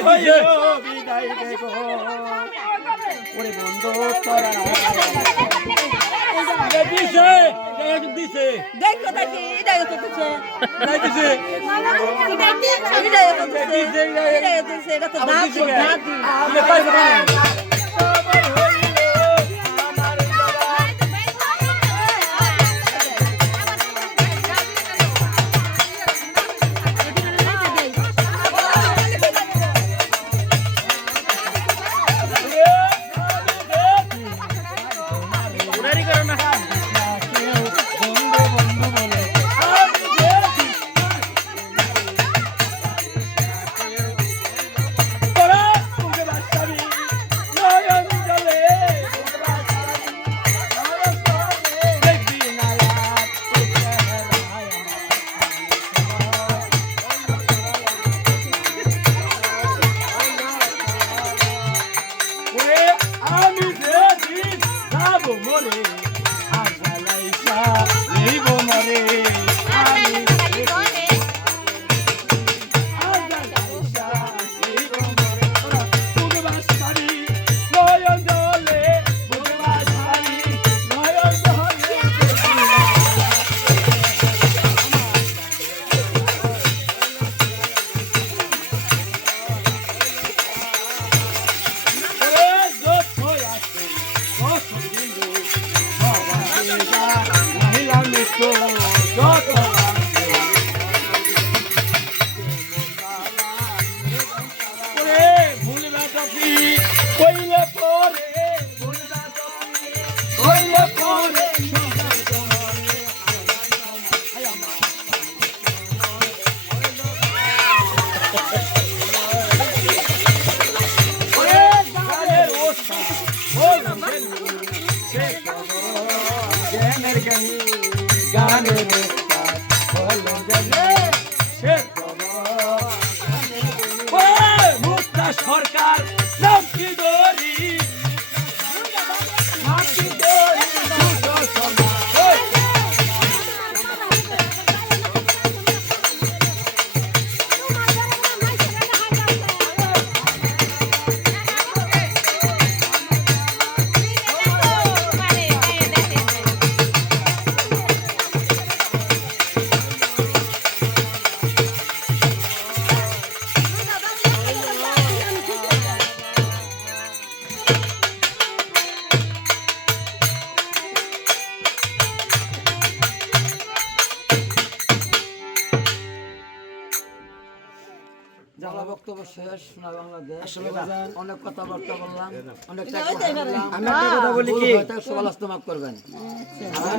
বিদায় দেখো ওরে বন্ধু তোরা দিছে দিছে দেখো দেখি এটাই তো দিছে দিছে এটা তো দাদি মরে আজালাইসা নেইব মরে সরকার নাম কি দরি যারা বক্তব্য শেষ না বাংলাদেশ অনেক কথাবার্তা বললাম অনেক আমি একটা কথা বলি কি সবাই মাফ করবেন